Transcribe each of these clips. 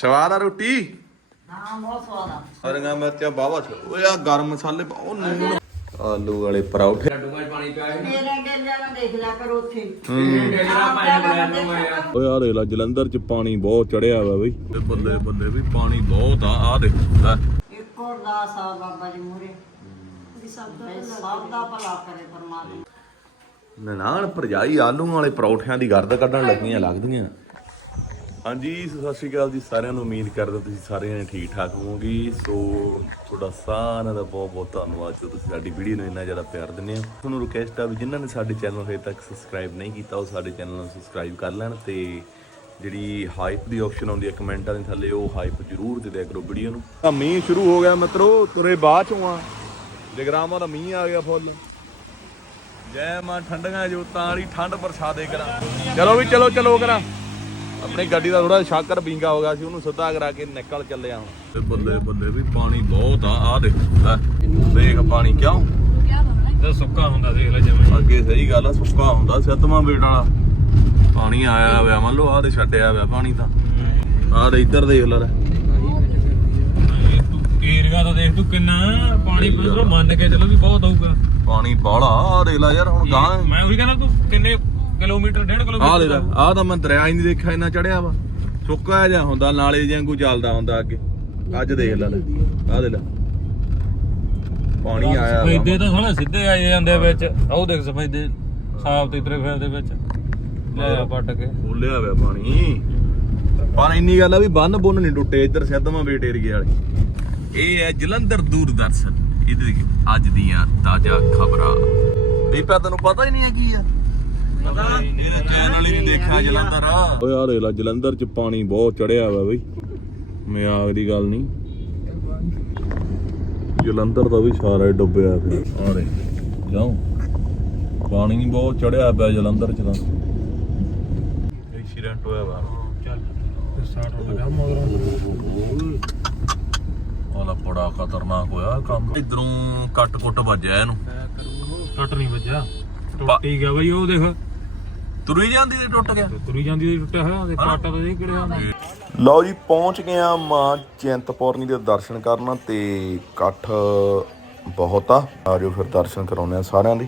ਸਵਾਦ ਆ ਰੋਟੀ? ਹਾਂ ਬਹੁਤ ਸਵਾਦ ਆ। ਹਰੀਆਂ ਮਿਰਚਾਂ ਬਾਵਾ ਚ ਓਏ ਆ ਗਰਮ ਮਸਾਲੇ ਪਾ- ਉਹ ਨੂਨ ਆਲੂ ਵਾਲੇ ਪਰੌਠੇ। ਡੂੰਗਾ ਪਾਣੀ ਪਿਆ ਹੈ ਮੇਰੇ ਡੇਲਿਆਂ ਨੂੰ ਦੇਖ ਲਿਆ ਕਰ ਉੱਥੇ। ਜਿਹੜਾ ਭਾਈ ਬਣਾ ਨੂੰ ਆਇਆ ਓਏ ਆ ਦੇਖ ਲੈ ਜਲੰਧਰ ਚ ਪਾਣੀ ਬਹੁਤ ਚੜਿਆ ਵਾ ਬਈ। ਤੇ ਬੱਲੇ ਬੱਲੇ ਵੀ ਪਾਣੀ ਬਹੁਤ ਆ। ਆ ਦੇਖ ਲੈ। ਇੱਕ ਹੋਰ ਦਾਸ ਆ ਬਾਬਾ ਜੀ ਮੂਰੇ ਸਭ ਦਾ ਭਲਾ ਕਰੇ। ਪਰਮਾਤਮਾ। ਨਨਾਣ ਭਰਜਾਈ ਆਲੂ ਵਾਲੇ ਪਰੌਠਿਆਂ ਦੀ ਗਰਦ ਕੱਢਣ ਲੱਗੀਆਂ ਲੱਗਦੀਆਂ। ਹਾਂਜੀ, ਸਤਿ ਸ਼੍ਰੀ ਅਕਾਲ ਜੀ ਸਾਰਿਆਂ ਨੂੰ। ਉਮੀਦ ਕਰਦਾ ਤੁਸੀਂ ਸਾਰੇ ਜਣੇ ਠੀਕ ਠਾਕ ਹੋਵੋਗੇ। ਸੋ, ਤੁਹਾਡਾ ਸਾਰਿਆਂ ਦਾ ਬਹੁਤ ਬਹੁਤ ਧੰਨਵਾਦ। ਜੋ ਤੁਸੀਂ ਸਾਡੀ ਵੀਡੀਓ ਨੂੰ ਇੰਨਾ ਜ਼ਿਆਦਾ ਪਿਆਰ ਦਿੰਦੇ ਹੋ। ਤੁਹਾਨੂੰ ਰਿਕਵੈਸਟ ਆ ਵੀ ਜਿਨ੍ਹਾਂ ਨੇ ਸਾਡੇ ਚੈਨਲ ਹਜੇ ਤੱਕ ਸਬਸਕ੍ਰਾਈਬ ਨਹੀਂ ਕੀਤਾ, ਉਹ ਸਾਡੇ ਚੈਨਲ ਨੂੰ ਸਬਸਕ੍ਰਾਈਬ ਕਰ ਲੈਣ ਤੇ ਜਿਹੜੀ ਹਾਈਪ ਦੀ ਆਪਸ਼ਨ ਆਉਂਦੀ ਹੈ ਕਮੈਂਟਾਂ ਦੇ ਥੱਲੇ, ਉਹ ਹਾਈਪ ਜ਼ਰੂਰ ਦੇ ਦਿਆ ਕਰੋ ਵੀਡੀਓ ਨੂੰ। ਤਾਂ ਮੀਂਹ ਸ਼ੁਰੂ ਹੋ ਗਿਆ ਮਿੱਤਰੋ, ਤੁਰੇ ਬਾਅਦ ਚੋਂ ਆ। ਜਗਰਾਵਾਂ ਦਾ ਮੀਂਹ ਆ ਗਿਆ ਫੁੱਲ। ਜੈ ਮਾਂ ਠੰਡੀਆਂ ਜੋਤਾਂ ਵਾਲੀ ਠੰਡ ਬਰਸਾ ਦੇ ਕਰਾਂ। ਚਲੋ ਵੀ, ਚਲੋ ਚਲੋ ਕਰਾਂ। ਆਪਣੀ ਗੱਡੀ ਦਾ ਥੋੜਾ ਸ਼ਾਕਰ ਬਿੰਗਾ ਹੋ ਗਿਆ ਸੀ ਉਹਨੂੰ ਸਿੱਧਾ ਕਰਾ ਕੇ ਨਿਕਲ ਚੱਲੇ ਆ ਤੇ ਬੱਲੇ ਬੱਲੇ ਵੀ ਪਾਣੀ ਬਹੁਤ ਆ ਆ ਦੇਖ ਲੈ ਦੇਖ ਪਾਣੀ ਕਿਉਂ? ਤਾਂ ਸੁੱਕਾ ਹੁੰਦਾ ਦੇਖ ਲੈ ਜਿਵੇਂ। ਅੱਗੇ ਸਹੀ ਗੱਲ ਆ ਸੁੱਕਾ ਹੁੰਦਾ ਸੱਤਵਾਂ ਵੇਟ ਵਾਲਾ। ਪਾਣੀ ਆਇਆ ਹੋਇਆ ਮੰਨ ਲਓ ਆਹ ਤੇ ਛੱਡਿਆ ਹੋਇਆ ਪਾਣੀ ਤਾਂ। ਆਹ ਤੇ ਇੱਧਰ ਦੇਖ ਲੈ ਲੈ। ਤੂੰ ਦੇਖ ਤੂੰ ਕਿੰਨਾ ਪਾਣੀ ਪੂਰਾ ਮੰਨ ਕੇ ਚੱਲੋ ਵੀ ਬਹੁਤ ਆਊਗਾ। ਪਾਣੀ ਬਾਹਲਾ ਆਹ ਦੇਖ ਲੈ ਯਾਰ ਹੁਣ ਗਾਂ ਮੈਂ ਉਹੀ ਕਹਿੰਦਾ ਤੂੰ ਕਿੰਨੇ ਕਿਲੋਮੀਟਰ ਡੇਢ ਆਹ ਕਿਲੋਮੀਟਰ ਦੇਖ ਲੈ ਆਹ ਤਾਂ ਮੈਂ ਦਰਿਆ ਹੀ ਨਹੀਂ ਦੇਖਿਆ ਇੰਨਾ ਚੜਿਆ ਵਾ। ਸੁੱਕਾ ਜਿਹਾ ਹੁੰਦਾ ਨਾਲੇ ਵਾਂਗੂ ਚੱਲਦਾ ਹੁੰਦਾ ਅੱਗੇ। ਅੱਜ ਦੇਖ ਲੈ ਲੈ ਆਹ ਦੇਖ ਲੈ। ਪਾਣੀ ਆਇਆ ਵਾ। ਸਫੈਦੇ ਤਾਂ ਸਾਲਾ ਸਿੱਧੇ ਆ ਜਾਂਦੇ ਵਿੱਚ। ਆਹ ਦੇਖ ਸਫੈਦੇ ਸਾਫ਼ ਤੇ ਤਰੇ ਫਿਰਦੇ ਵਿੱਚ। ਲੈ ਆ ਪੱਟ ਕੇ। ਖੋਲਿਆ ਹੋਇਆ ਪਾਣੀ। ਪਰ ਇੰਨੀ ਗੱਲ ਆ ਵੀ ਬੰਨ ਬੁੰਨ ਨਹੀਂ ਟੁੱਟੇ ਇੱਧਰ ਸਿੱਧਵਾਂ ਵੇਟ ਏਰੀਏ ਵਾਲੇ। ਇਹ ਹੈ ਜਲੰਧਰ ਦੂਰਦਰਸ਼ਨ। ਇਹਦੇ ਅੱਜ ਦੀਆਂ ਤਾਜ਼ਾ ਖਬਰਾਂ। ਦੀਪਾ ਤੈਨੂੰ ਪਤਾ ਹੀ ਨਹੀਂ ਹੈ ਕੀ ਆ? ਇਹਦਾ ਚੈਨਲ ਹੀ ਨਹੀਂ ਦੇਖਿਆ ਜਲੰਧਰ। ਓਏ ਆ ਦੇਖ ਲੈ ਜਲੰਧਰ ਚ ਪਾਣੀ ਬਹੁਤ ਚੜਿਆ ਹੋਇਆ ਬਈ। ਮਜ਼ਾਕ ਦੀ ਗੱਲ ਨਹੀਂ। ਜਲੰਧਰ ਦਾ ਵੀ ਸਾਰਾ ਡੁੱਬਿਆ ਪਿਆ। ਆ ਰੇ ਜਾਉ ਪਾਣੀ ਬਹੁਤ ਚੜਿਆ ਪਿਆ ਜਲੰਧਰ ਚ ਤਾਂ। ਐਕਸੀਡੈਂਟ ਹੋਇਆ ਵਾ। ਚੱਲ ਸਟਾਰਟ ਹੋ ਗਿਆ ਮਗਰੋਂ। ਵਾਲਾ ਬੜਾ ਖਤਰਨਾਕ ਹੋਇਆ ਕੰਮ। ਇਧਰੋਂ ਕੱਟ ਕੁੱਟ ਵੱਜਿਆ ਇਹਨੂੰ। ਟੁੱਟ ਨਹੀਂ ਵੱਜਾ ਟੁੱਟੀ ਗਿਆ ਬਈ ਉਹ ਦੇਖ। ਤੁਰੀ ਜਾਂਦੀ ਤੇ ਟੁੱਟ ਗਿਆ। ਤੁਰੀ ਜਾਂਦੀ ਦੀ ਟੁੱਟਿਆ ਹੋਇਆ ਤੇ ਪਾਟਾ ਤਾਂ ਦੇਖ ਕਿਹੜਾ ਲਓ ਜੀ ਪਹੁੰਚ ਗਏ ਆ ਮਾਂ ਚਿੰਤਪੁਰਨੀ ਦੇ ਦਰਸ਼ਨ ਕਰਨ ਤੇ ਇਕੱਠ ਬਹੁਤ ਆ। ਆਜੋ ਫਿਰ ਦਰਸ਼ਨ ਕਰਾਉਂਦੇ ਆ ਸਾਰਿਆਂ ਦੇ।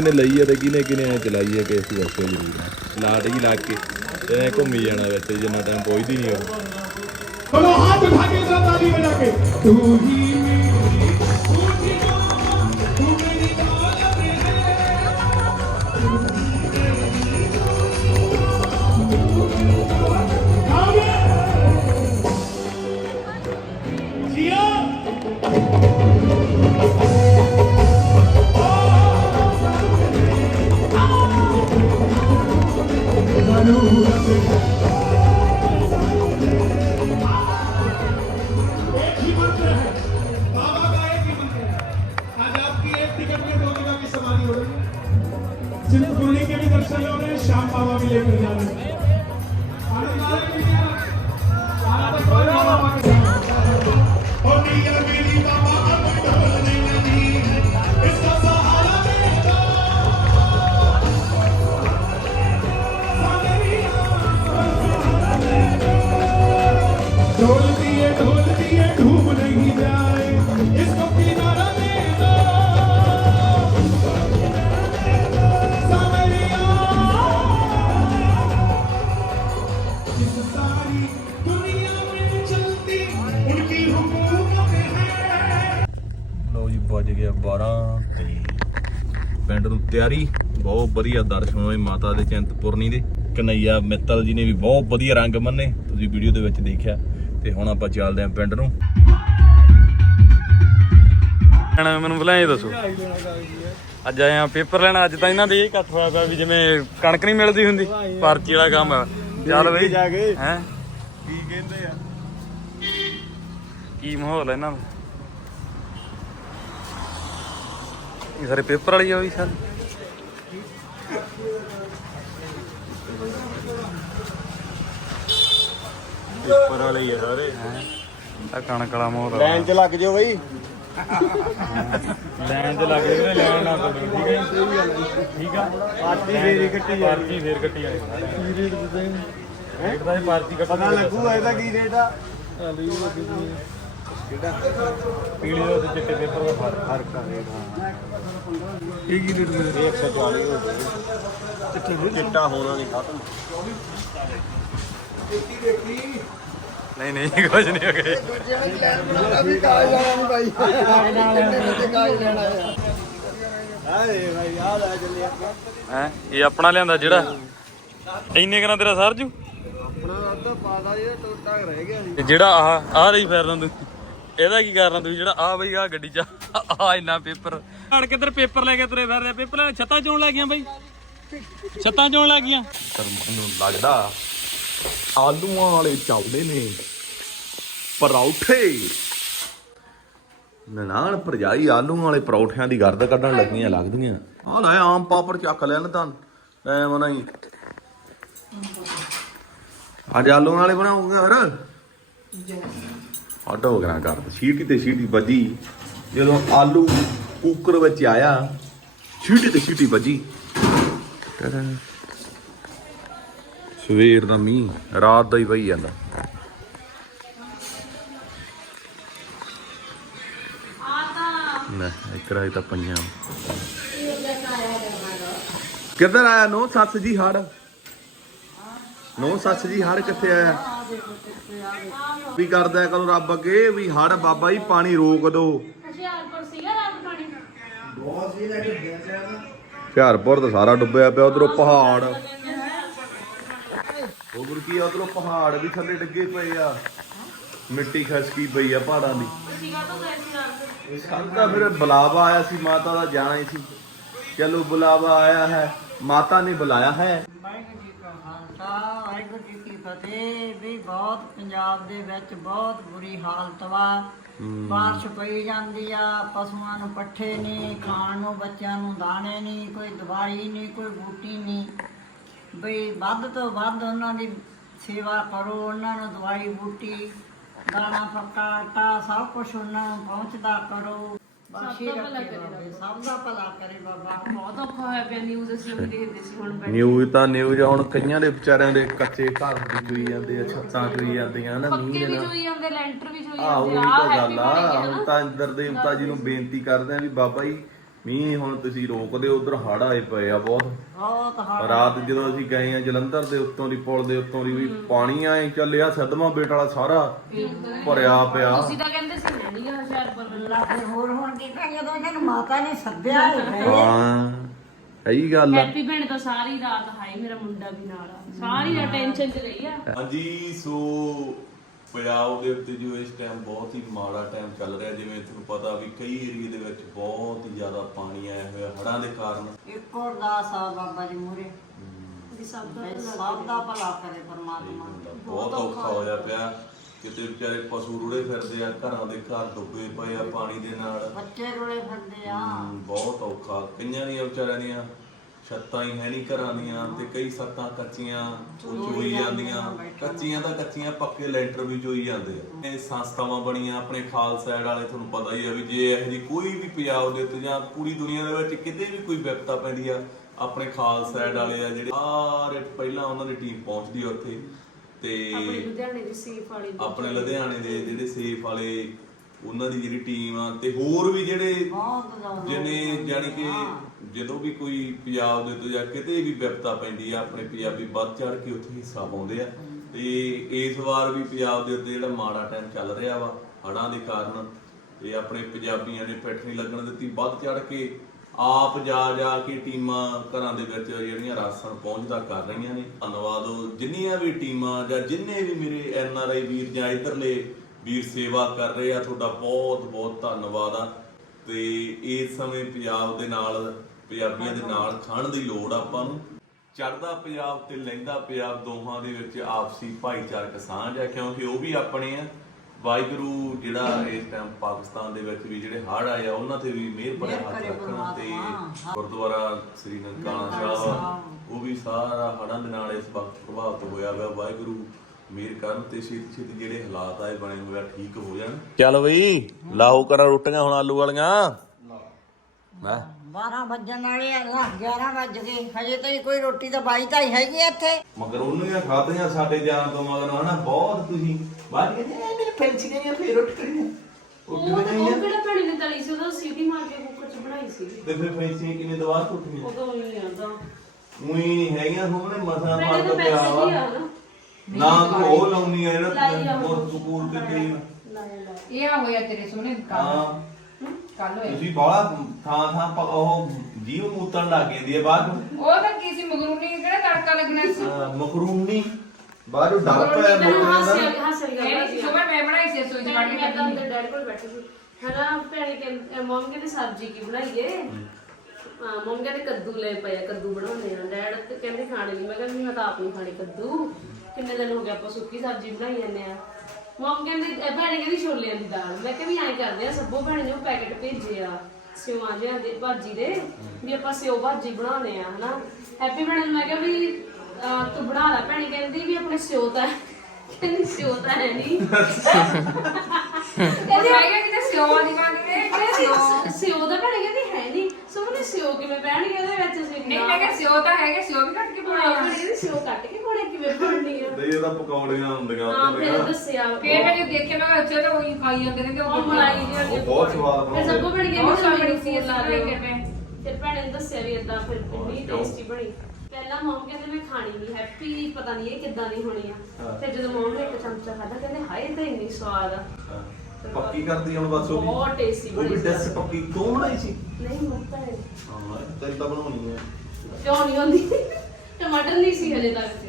ਕਿਨੇ ਲਈ ਹੈ ਤੇ ਕਿਨੇ ਕਿਨੇ ਐ ਚਲਾਈ ਹੈ ਕੇਸ ਦੱਸੋ ਜਰੂਰ ਲਾਟ ਹੀ ਲਾ ਕੇ ਤੇ ਘੁੰਮੀ ਜਾਣਾ ਵਿੱਚ ਜਿੰਨਾ ਟਾਈਮ ਪਹੁੰਚਦੀ ਨਹੀਂ ਉਹ। ਚਲੋ ਹੱਥ ਉਠਾ ਕੇ ਜਰਾ ਤਾਲੀ ਵਜਾ ਕੇ। ਤੂੰ ਹੀ 12 ਤੇ ਪਿੰਡ ਨੂੰ ਤਿਆਰੀ ਬਹੁਤ ਵਧੀਆ ਦਰਸ਼ਨ ਹੋਏ ਮਾਤਾ ਦੇ ਚਿੰਤਪੁਰਨੀ ਦੇ। ਕਨਈਆ ਮਿੱਤਲ ਜੀ ਨੇ ਵੀ ਬਹੁਤ ਵਧੀਆ ਰੰਗ ਮੰਨੇ ਤੁਸੀਂ ਵੀਡੀਓ ਦੇ ਵਿੱਚ ਦੇਖਿਆ। ਤੇ ਹੁਣ ਆਪਾਂ ਚੱਲਦੇ ਆਂ ਪਿੰਡ ਨੂੰ। ਮੈਨੂੰ ਪਹਿਲਾਂ ਇਹ ਦੱਸੋ। ਅੱਜ ਆਏ ਆ ਪੇਪਰ ਲੈਣਾ ਅੱਜ ਤਾਂ ਇਹਨਾਂ ਦੇ ਇਹ ਇਕੱਠ ਹੋਇਆ ਪਿਆ ਵੀ ਜਿਵੇਂ ਕਣਕ ਨਹੀਂ ਮਿਲਦੀ ਹੁੰਦੀ ਪਰਚੀ ਵਾਲਾ ਕੰਮ। ਆ ਚੱਲ ਬਈ ਜਾ ਕੇ। ਹੈ? ਕੀ ਕਹਿੰਦੇ ਆ? ਕੀ ਮਾਹੌਲ ਹੈ ਇਹਨਾਂ ਦਾ? ਇਹ ਸਾਰੇ ਪੇਪਰ ਵਾਲੀ ਆ ਵੀ ਸਰ। ਪੇਪਰ ਵਾਲੇ ਹੀ ਆ ਸਾਰੇ। ਆ ਕਣਕ ਵਾਲਾ ਮਾਹੌਲ ਆ। ਲਾਈਨ 'ਚ ਲੱਗ ਜਾਓ ਬਈ। ਲੈਣ ਤੇ ਲੱਗ ਗਏ ਲੈਣ ਨਾ ਕੋਈ ਠੀਕ ਹੈ? ਠੀਕ ਆ? ਪਾਰਟੀ ਫੇਰ ਕੱਟੀ ਜਾ ਪਰਚੀ ਫੇਰ ਕੱਟੀ ਵਾਲੀ ਕੀ ਰੇਟ ਦਿੱਤੇ ਰੇਟ ਦਾ ਇਹ ਪਰਚੀ ਕੱਟਣ ਪਤਾ ਲੱਗੂਗਾ ਇਹਦਾ ਕੀ ਰੇਟ ਆ? ਪੀਲੇ ਦਾ ਤੇ ਚਿੱਟੇ ਪੇਪਰ ਦਾ ਫ਼ਰਕ। ਫ਼ਰਕ ਆ ਰੇਟ ਹਾਂ। ਇਹ ਕੀ ਰੇਟ ਦੇ ਇਹ 140 ਹੋ ਗਏ ਚਿੱਟਾ ਹੋਣਾ ਨਹੀਂ ਖਤਮ ਨਹੀਂ ਨਹੀਂ ਕੁਝ ਨਹੀਂ ਹੋ ਗਿਆ। ਹਾਏ ਭਾਈ ਆ ਲੈ ਚੱਲੇ ਹੈ? ਇਹ ਆਪਣਾ ਲਿਆਂਦਾ ਜਿਹੜਾ? ਇੰਨੇ ਕਰਾਂ ਤੇਰਾ ਸਰ ਜੂ? ਆਪਣਾ ਤਾਂ ਪਾਦਾ ਜਿਹੜਾ ਟੋਟਾ ਰਹਿ ਗਿਆ ਸੀ। ਤੇ ਜਿਹੜਾ ਆਹ ਆਹ ਰਹੀ ਫੇਰਨਾ ਤੂੰ। ਇਹਦਾ ਕੀ ਕਰਨਾ ਤੁਸੀਂ ਜਿਹੜਾ ਆ ਬਈ ਆ ਗੱਡੀ ਚ ਆ ਇੰਨਾ ਪੇਪਰ ਅੜ ਕਿੱਧਰ ਪੇਪਰ ਲੈ ਕੇ ਤੁਰੇ ਫਿਰਦੇ ਪੇਪਰ ਛੱਤਾਂ ਚੋਣ ਲੱਗ ਗਈਆਂ ਬਈ। ਛੱਤਾਂ ਚੋਣ ਲੱਗ ਗਈਆਂ। ਪਰ ਮੈਨੂੰ ਲੱਗਦਾ ਆਲੂਆਂ ਵਾਲੇ ਚੱਲਦੇ ਨੇ। ਪਰੌਠੇ। ਨਨਾਣ ਭਰਜਾਈ ਆਲੂਆਂ ਵਾਲੇ ਪਰੌਠਿਆਂ ਦੀ ਗਰਦ ਕੱਢਣ ਲੱਗੀਆਂ ਲੱਗਦੀਆਂ। ਆ ਲੈ ਆਮ ਪਾਪੜ ਚੱਕ ਲੈਣ ਤਾਂ ਐ ਮਨਾਈ ਅੱਜ ਆਲੂਆਂ ਵਾਲੇ ਬਣਾਉਂਗਾ ਹਰ ਆਟੋ ਕਰਾਂ ਕਰ ਸੀਟੀ ਤੇ ਸੀਟੀ ਵੱਜੀ। ਜਦੋਂ ਆਲੂ ਕੁੱਕਰ ਵਿੱਚ ਆਇਆ ਸੀਟੀ ਤੇ ਸੀਟੀ ਵੱਜੀ ਸਵੇਰ ਦਾ ਮੀਂਹ ਰਾਤ ਦਾ ਹੀ ਵਈ ਜਾਂਦਾ ਨਾ ਇਕਰਾ ਤਾਂ ਪੰਜਾਂ ਕਿੱਧਰ ਆਇਆ ਨੋ ਸੱਸ ਜੀ ਹੜ ਨੋ ਸੱਸ ਜੀ ਹੜ ਕਿੱਥੇ ਆਇਆ ਵੀ ਕਰਦਾ ਕਰੋ ਰੱਬ ਅੱਗੇ ਵੀ ਹੜ ਬਾਬਾ ਜੀ ਪਾਣੀ ਰੋਕ ਦੋ ਹੁਸ਼ਿਆਰਪੁਰ ਸੀਗਾ ਰਾਤ ਪਾਣੀ ਹੁਸ਼ਿਆਰਪੁਰ ਤਾਂ ਸਾਰਾ ਡੁੱਬਿਆ ਪਿਆ ਉਧਰੋਂ ਪਹਾੜ। ਉਧਰ ਕੀ ਉਧਰੋਂ ਪਹਾੜ ਵੀ ਥੱਲੇ ਡਿੱਗੇ ਪਏ ਆ। ਮਿੱਟੀ ਖਸਕੀ ਪਈ ਆ ਪਹਾੜਾਂ ਦੀ। ਤੁਸੀਂ ਕਾਹਤੋਂ ਗਏ ਸੀ ਰਾਤ ਸਾਨੂੰ ਤਾਂ ਫਿਰ ਬੁਲਾਵਾ ਆਇਆ ਸੀ ਮਾਤਾ ਦਾ ਜਾਣਾ ਹੀ ਸੀ। ਚਲੋ ਬੁਲਾਵਾ ਆਇਆ ਹੈ ਮਾਤਾ ਨੇ ਬੁਲਾਇਆ ਹੈ। ਵਾਹਿਗੁਰੂ ਜੀ ਕਾ ਖਾਲਸਾ ਵਾਹਿਗੁਰੂ ਜੀ ਕੀ ਫਤਿਹ ਵੀ ਬਹੁਤ ਪੰਜਾਬ ਦੇ ਵਿੱਚ ਬਹੁਤ ਬੁਰੀ ਹਾਲਤ ਵਾ। ਬਾਰਿਸ਼ ਪਈ ਜਾਂਦੀ ਆ ਪਸ਼ੂਆਂ ਨੂੰ ਪੱਠੇ ਨਹੀਂ ਖਾਣ ਨੂੰ ਬੱਚਿਆਂ ਨੂੰ ਦਾਣੇ ਨਹੀਂ ਕੋਈ ਦਵਾਈ ਨਹੀਂ ਕੋਈ ਬੂਟੀ ਨਹੀਂ। ਬਈ ਵੱਧ ਤੋਂ ਵੱਧ ਉਹਨਾਂ ਦੀ ਸੇਵਾ ਕਰੋ ਉਹਨਾਂ ਨੂੰ ਦਵਾਈ ਬੂਟੀ ਦਾਣਾ ਫੱਕਾ ਆਟਾ ਸਭ ਕੁਝ ਉਹਨਾਂ ਨੂੰ ਪਹੁੰਚਦਾ ਕਰੋ। ਬਖਸ਼ੀ ਰੱਖੇ ਬਾਬੇ ਸਭ ਦਾ ਭਲਾ ਕਰੇ ਬਾਬਾ। ਬਹੁਤ ਔਖਾ ਹੋਇਆ ਪਿਆ ਨਿਊਜ਼ ਅਸੀਂ ਵੀ ਦੇਖਦੇ ਸੀ ਹੁਣ ਬੈਠੇ। ਨਿਊਜ਼ ਤਾਂ ਨਿਊਜ਼ ਹੁਣ ਕਈਆਂ ਦੇ ਵਿਚਾਰਿਆਂ ਦੇ ਕੱਚੇ ਘਰ ਵੀ ਚੋਈ ਜਾਂਦੇ ਆ ਛੱਤਾਂ ਚੋਈ ਜਾਂਦੀਆਂ ਨਾ ਪੱਕੇ ਮੀਂਹ ਵੀ ਨਾਲ ਜੋਈ ਜਾਂਦੇ ਲੈਂਟਰ ਵੀ ਜੋਈ ਆਹ ਜਾਂਦੇ ਉਹੀ ਆ ਤਾਂ ਹੈਪੀ ਗੱਲ ਆ ਬਣੇ ਹੁਣ ਤਾਂ ਇੰਦਰ ਦੇਵਤਾ ਜੀ ਨੂੰ ਬੇਨਤੀ ਕਰਦੇ ਆ ਵੀ ਬਾਬਾ ਜੀ ਮੀਂਹ ਹੁਣ ਤੁਸੀਂ ਰੋਕ ਦਿਓ ਉਧਰ ਹੜ ਆਏ ਪਏ ਆ ਬਹੁਤ। ਰਾਤ ਜਦੋਂ ਅਸੀਂ ਗਏ ਆ ਜਲੰਧਰ ਦੇ ਉੱਤੋਂ ਦੀ ਪੁਲ ਦੇ ਉੱਤੋਂ ਦੀ ਵੀ ਪਾਣੀ ਆਏ ਚੱਲਿਆ ਸਦਮਾ ਬੇਟ ਵਾਲਾ ਸਾਰਾ ਭਰਿਆ ਪਿਆ। ਤੁਸੀਂ ਤਾਂ ਕਹਿੰਦੇ ਸੀ ਫਿਰ ਹੋਰ ਹੁਣ ਕੀ ਕਰਾਂ ਜਦੋਂ ਇਹਨਾਂ ਨੂੰ ਮਾਤਾ ਨੇ ਸੱਦਿਆ ਹੈ ਹਾਂ ਇਹੀ ਗੱਲ ਆ। ਹੈਪੀ ਭੈਣ ਤਾਂ ਸਾਰੀ ਰਾਤ ਹਾਈ ਮੇਰਾ ਮੁੰਡਾ ਵੀ ਨਾਲ ਆ। ਸਾਰੀ ਰਾਤ ਟੈਨਸ਼ਨ ਚ ਰਹੀ ਆ। ਹਾਂਜੀ ਸੋ ਪੰਜਾਬ ਦੇ ਉੱਤੇ ਜੋ ਇਸ ਟਾਈਮ ਬਹੁਤ ਹੀ ਮਾੜਾ ਟਾਈਮ ਚੱਲ ਰਿਹਾ ਜਿਵੇਂ ਤੁਹਾਨੂੰ ਪਤਾ ਵੀ ਕਈ ਏਰੀਏ ਦੇ ਵਿੱਚ ਬਹੁਤ ਹੀ ਜ਼ਿਆਦਾ ਪਾਣੀ ਆਇਆ ਹੋਇਆ ਹੜ੍ਹਾਂ ਦੇ ਕਾਰਨ। ਇੱਕੋ ਅਰਦਾਸ ਆ ਬਾਬਾ ਜੀ ਮੂਰੇ ਵੀ ਸਭ ਦਾ ਸਭ ਦਾ ਭਲਾ ਕਰੇ ਪਰਮਾਤਮਾ। ਬਹੁਤ ਔਖਾ ਹੋਇਆ ਪਿਆ। ਕਿਤੇ ਵਿਚਾਰੇ ਪਸ਼ੂ ਰੁੜੇ ਫਿਰਦੇ ਆ ਘਰਾਂ ਦੇ ਘਰ ਡੁੱਬੇ ਪਏ ਆ ਪਾਣੀ ਦੇ ਨਾਲ। ਬੱਚੇ ਰੋਲੇ ਫਿਰਦੇ ਆ। ਹਮ, ਬਹੁਤ ਔਖਾ। ਕਈਆਂ ਦੀਆਂ ਵਿਚਾਰਿਆਂ ਦੀਆਂ ਛੱਤਾਂ ਹੀ ਹੈ ਨਹੀਂ ਘਰਾਂ ਦੀਆਂ ਤੇ ਕਈ ਛੱਤਾਂ ਕੱਚੀਆਂ ਉਹ ਚੋਈ ਜਾਂਦੀਆਂ ਕੱਚੀਆਂ ਤਾਂ ਕੱਚੀਆਂ ਪੱਕੇ ਲੈਂਟਰ ਵੀ ਚੋਈ ਜਾਂਦੇ ਆ। ਇਹ ਸੰਸਥਾਵਾਂ ਬਣੀਆਂ ਆਪਣੇ ਖਾਲਸਾ ਐਡ ਵਾਲੇ ਤੁਹਾਨੂੰ ਪਤਾ ਹੀ ਆ ਵੀ ਜੇ ਇਹੋ ਜਿਹੀ ਕੋਈ ਵੀ ਪੰਜਾਬ ਦੇ ਉੱਤੇ ਜਾਂ ਪੂਰੀ ਦੁਨੀਆ ਦੇ ਵਿੱਚ ਕਿਤੇ ਵੀ ਕੋਈ ਵਿਪਤਾ ਪੈਂਦੀ ਆ ਆਪਣੇ ਖਾਲਸਾ ਐਡ ਵਾਲੇ ਆ ਜਿਹੜੇ ਸਾਰੇ ਪਹਿਲਾਂ ਉਹਨਾਂ ਦੀ ਟੀਮ ਪਹੁੰਚਦੀ ਆ ਉੱਥੇ। ਤੇ ਆਪਣੇ ਲੁਧਿਆਣੇ ਦੀ ਸੇਫ ਵਾਲੀ ਆਪਣੇ ਲੁਧਿਆਣੇ ਦੇ ਜਿਹੜੇ ਸੇਫ ਵਾਲੇ ਉਹਨਾਂ ਦੀ ਜਿਹੜੀ ਟੀਮ ਆ ਤੇ ਹੋਰ ਵੀ ਜਿਹੜੇ ਜਿਹਨੇ ਜਾਣੀ ਕਿ ਜਦੋਂ ਵੀ ਕੋਈ ਪੰਜਾਬ ਦੇ ਤੋਂ ਜਾਂ ਕਿਤੇ ਵੀ ਵਿਪਤਾ ਪੈਂਦੀ ਆ ਆਪਣੇ ਪੰਜਾਬੀ ਵੱਧ ਚੜ ਕੇ ਉੱਥੇ ਹਿੱਸਾ ਪਾਉਂਦੇ ਆ। ਤੇ ਇਸ ਵਾਰ ਵੀ ਪੰਜਾਬ ਦੇ ਉੱਤੇ ਜਿਹੜਾ ਮਾੜਾ ਟਾਈਮ ਚੱਲ ਰਿਹਾ ਵਾ ਹੜ੍ਹਾਂ ਦੇ ਕਾਰਨ ਤੇ ਆਪਣੇ ਪੰਜਾਬੀਆਂ ਨੇ ਪਿੱਠ ਨਹੀਂ ਲੱਗਣ ਦਿੱਤੀ ਵੱਧ ਚੜ ਕੇ। ਆਪ ਜਾ ਜਾ ਕੇ ਟੀਮਾਂ ਘਰਾਂ ਦੇ ਵਿੱਚ ਜਿਹੜੀਆਂ ਰਾਸ਼ਨ ਪਹੁੰਚਦਾ ਕਰ ਰਹੀਆਂ ਨੇ। ਧੰਨਵਾਦ। ਜਿੰਨੀਆਂ ਵੀ ਟੀਮਾਂ ਜਾਂ ਜਿੰਨੇ ਵੀ ਮੇਰੇ ਐਨ ਆਰ ਆਈ ਵੀਰ ਜਾਂ ਇਧਰਲੇ ਵੀਰ ਸੇਵਾ ਕਰ ਰਹੇ ਆ, ਤੁਹਾਡਾ ਬਹੁਤ ਬਹੁਤ ਧੰਨਵਾਦ ਆ। ਤੇ ਇਸ ਸਮੇਂ ਪੰਜਾਬ ਦੇ ਨਾਲ, ਪੰਜਾਬੀਆਂ ਦੇ ਨਾਲ ਖੜਨ ਦੀ ਲੋੜ ਆਪਾਂ ਨੂੰ। ਚੜਦਾ ਪੰਜਾਬ ਤੇ ਲਹਿੰਦਾ ਪੰਜਾਬ ਦੋਹਾਂ ਦੇ ਵਿੱਚ ਆਪਸੀ ਭਾਈਚਾਰਕ ਸਾਂਝ ਹੈ ਕਿਉਂਕਿ ਉਹ ਵੀ ਆਪਣੇ ਆ। ਵਾਹਿਗੁਰੂ ਜਿਹੜਾ ਇਸ ਟਾਈਮ ਪਾਕਿਸਤਾਨ ਦੇ ਵਿੱਚ ਵੀ ਜਿਹੜੇ ਹੜ੍ਹ ਆਏ ਆ ਉਹਨਾਂ ਤੇ ਵੀ ਮਿਹਰ ਭਰਿਆ ਹੱਥ ਕਰੇ ਰੱਖਣ ਤੇ। ਗੁਰਦੁਆਰਾ ਸ੍ਰੀ ਨਨਕਾਣਾ ਸਾਹਿਬ ਉਹ ਵੀ ਸਾਰਾ ਹੜ੍ਹਾਂ ਦੇ ਨਾਲ ਇਸ ਵਕਤ ਪ੍ਰਭਾਵਿਤ ਹੋਇਆ ਹੋਇਆ ਵਾਹਿਗੁਰੂ ਮਿਹਰ ਕਰਨ ਤੇ ਛੇਤੀ ਛੇਤੀ ਜਿਹੜੇ ਹਾਲਾਤ ਆਏ ਬਣੇ ਹੋਏ ਆ ਠੀਕ ਹੋ ਜਾਣ। ਚੱਲ ਬਈ ਲਾਓ ਕਰਾਂ ਰੋਟੀਆਂ ਹੁਣ ਆਲੂ ਵਾਲੀਆਂ। ਮੈਂ 12 ਵੱਜਣ ਵਾਲੇ ਆ ਨਾ 11 ਵੱਜ ਗਏ। ਹਜੇ ਤਾਈਂ ਕੋਈ ਰੋਟੀ ਤਾਂ ਬਾਈ ਤਾਂ ਹੀ ਹੈਗੀ ਇੱਥੇ। ਮਗਰ ਉਹਨੀਆਂ ਖਾਧੀਆਂ ਸਾਡੇ ਜਾਣ ਤੋਂ ਮਗਰ ਹਨਾ? ਬਹੁਤ ਤੁਸੀਂ ਬਾਅਦ ਕਹਿੰਦੇ ਐ ਮੇਰੇ ਪੈਂਚੀ ਗਈਆਂ ਫੇਰ ਉੱਠ ਉੱਠ ਉਹ ਉਹ ਗਈਆਂ ਕਿਹੜਾ ਭੈਣੀ ਨੇ ਤਲੀ ਸੀ ਉਹਦਾ ਸੀਟੀ ਮਾਰ ਕੇ ਕੁੱਕਰ ਚ ਬਣਾਈ ਸੀ। ਤੇ ਫਿਰ ਪੈਂਚੀਆਂ ਕਿੰਨੇ ਦਵਾਰ ਉੱਠੀਆਂ? ਉਦੋਂ ਹੀ ਆਂਦਾ ਉਹੀ ਨਹੀਂ ਹੈਗੀਆਂ ਹੋਣੇ ਮਸਾਂ ਭੈਣੇ ਫ਼ਰਕ ਤਾਂ ਪਿਆ ਪੈਸੇ ਵਾ। ਨਾ ਨਾ ਤੂੰ ਉਹ ਲਾਉਣੀ ਆ ਲਾਈ ਜਿਹੜਾ ਆ। ਉਹ। ਕਪੂਰ ਤੇ ਤੇਲ ਲਾਇਆ ਲਾਇਆ ਇਹ ਆ ਹੋਇਆ ਤੇਰੇ ਸੋਹਣੇ ਕੱਲ ਹਾਂ। ਕੱਲ ਹੋਇਆ। ਤੁਸੀਂ ਬਾਹਲਾ ਥਾਂ ਥਾਂ ਪ- ਉਹ ਜੀਵ ਮੂਤਣ ਲੱਗ ਜਾਂਦੀ ਹੈ ਬਾਅਦ। ਨੂੰ। ਉਹ ਤਾਂ ਕੀ ਸੀ ਮਗਰੂਨੀ ਕਿਹੜਾ ਤੜਕਾ ਲੱਗਣਾ ਸੀ? ਅਹ ਮਖਰੂਨੀ। ਬਾਹਰ ਉਹ ਡਰ ਪਿਆ ਮੈਨੂੰ ਮੋਟਾ ਹਾਸਿਆ ਜਿਹਾ। ਹਾਸਿਆ ਇਹ ਗੱਲ ਨਹੀਂ ਸੁਬਹ ਮੈਂ ਬਣਾਈ ਸੀ ਸੋਈ ਮੈਂ ਜਵਾੜੀ ਮੈਂ ਤਾਂ ਅੰਦਰ ਡੈਡ ਕੋਲ ਬੈਠੀ ਸੀ। ਹਨਾ ਭੈਣੇ ਕਹਿੰਦੇ ਮਮ ਕਹਿੰਦੇ ਸਬਜ਼ੀ ਕੀ ਬਣਾਈਏ? ਹਾਂ ਮਮ ਕਹਿੰਦੇ ਕੱਦੂ ਲੈ ਪਿਆ ਕੱਦੂ ਬਣਾਉਂਦੇ ਆ। ਡੈਡ ਤੇ ਕਹਿੰਦੇ ਖਾਣੇ ਲਈ ਮੈਂ ਕਹਿੰਦੀ ਮੈਂ ਤਾਂ ਆਪ ਨਹੀਂ ਖਾਣੀ ਕੱਦੂ। ਕਿੰਨੇ ਦਿਨ ਹੋ ਗਏ ਆਪਾਂ ਸੁੱਕੀ ਸਬਜ਼ੀ ਬਣਾਈ ਜਾਂਦੇ ਆ। ਮਮ ਕਹਿੰਦੇ ਇਹ ਭੈਣੇ ਕਹਿੰਦੀ ਛੋਲਿਆਂ ਦੀ ਦਾਲ। ਮੈਂ ਕਿਹਾ ਵੀ ਐਂ ਕਰਦੇ ਆ ਸੱਬੋ ਭੈਣੇ ਨੇ ਉਹ ਪੈਕੇਟ ਭੇਜੇ ਆ ਸਿਉਆਂ ਦੇ ਭਾਜੀ ਦੇ ਵੀ ਆਪਾਂ ਸਿਓ ਭਾਜੀ ਬਣਾਉਣੇ ਆ ਹਨਾ। ਹੈਪੀ ਭੈਣੇ ਨੂੰ ਮੈਂ ਕਿਹਾ ਵੀ ਅਹ, ਤੂੰ ਬਣਾ ਲੈ ਭੈਣੀ ਕਹਿੰਦੀ ਵੀ ਆਪਣੇ ਸਿਓ ਤਾਂ ਕਹਿੰਦੀ ਸਿਓ ਤਾਂ ਹੈ ਨਹੀਂ। ਕਹਿੰਦੀ ਆਇਆ ਕਿਤੇ ਸਿਓਵਾ ਦੀ ਨੇ ਕਹਿੰਦੀ ਸਿਓ। ਦਾ ਭੈਣੇ ਕਹਿੰਦੀ ਹੈ ਨਹੀਂ। ਸੋ ਕਹਿੰਦੀ ਸਿਓ ਕਿਵੇਂ ਪੈਣਗੇ ਉਹਦੇ ਵਿੱਚ ਅਸੀਂ ਨਹੀਂ ਮੈਂ ਕਿਹਾ ਸਿਓ ਤਾਂ ਹੈਗੇ ਸਿਓ ਵੀ ਕੱਟ ਕੇ ਹਾਂ ਪਾਉਣੇ ਭੈਣੇ ਕਹਿੰਦੀ ਸਿਓ ਕੱਟ ਕੇ ਕੋੜੇ ਕਿਵੇਂ ਬਣਨੀ ਆ ਤੇ ਇਹ ਤਾਂ ਪਕੌੜੀਆਂ ਹੁੰਦੀਆਂ ਹਾਂ ਉਹ ਫਿਰ ਦੱਸਿਆ। ਫੇਰ ਮੈਂ ਜੇ ਦੇਖਿਆ ਮੈਂ ਕਿਹਾ ਅੱਛਾ ਤਾਂ ਉਹੀ ਖਾਈ ਜਾਂਦੇ ਨੇ ਤੇ ਉਹ ਮਲਾਈ ਜਿਹੀ ਉਹ ਬਹੁਤ ਸਵਾਦ ਫਿਰ ਬਣਾਉਂਦੇ ਸਭ ਭੈਣ ਬਹੁਤ ਕਹਿੰਦੀ ਸਵਾਦ ਸੀ ਸੀ ਲਾ ਕਿਵੇਂ? ਤੇ ਭੈਣੇ ਨੇ ਦੱਸਿਆ ਵੀ ਇਦਾਂ ਫਿਰ ਇੰਨੀ ਟੇਸਟੀ ਬਣੀ। ਪਹਿਲਾਂ ਮਮ ਕਹਿੰਦੇ ਮੈਂ ਖਾਣੀ ਨਹੀਂ ਹੈਪੀ ਪਤਾ ਨਹੀਂ ਇਹ ਕਿੱਦਾਂ ਦੀ ਹੋਣੀ ਆ। ਫਿਰ ਜਦੋਂ ਮਮ ਨੇ ਇੱਕ ਚਮਚਾ ਖਾਧਾ ਕਹਿੰਦੇ ਹਾਏ ਇਹ ਤਾਂ ਇੰਨੀ ਸਵਾਦ ਆ। ਹਾਂ। ਪੱਕੀ ਕਰਦੀ ਹੁਣ ਬਸ ਉਹ ਵੀ। ਬਹੁਤ ਟੇਸਟੀ ਉਹ ਵੀ ਬਣੀ ਡੈਸ ਪੱਕੀ। ਤੂੰ ਬਣਾਈ ਸੀ? ਨਹੀਂ ਮੁੱਤਾ ਹੈ ਹਾਂ ਤੇਰੀ ਤਾਂ ਬਣਾਉਣੀ ਹੈ ਕਿਉਂ ਨਹੀਂ ਹੁੰਦੀ ਟਮਾਟਰ ਨਹੀਂ ਸੀ ਹਜੇ ਤੱਕ।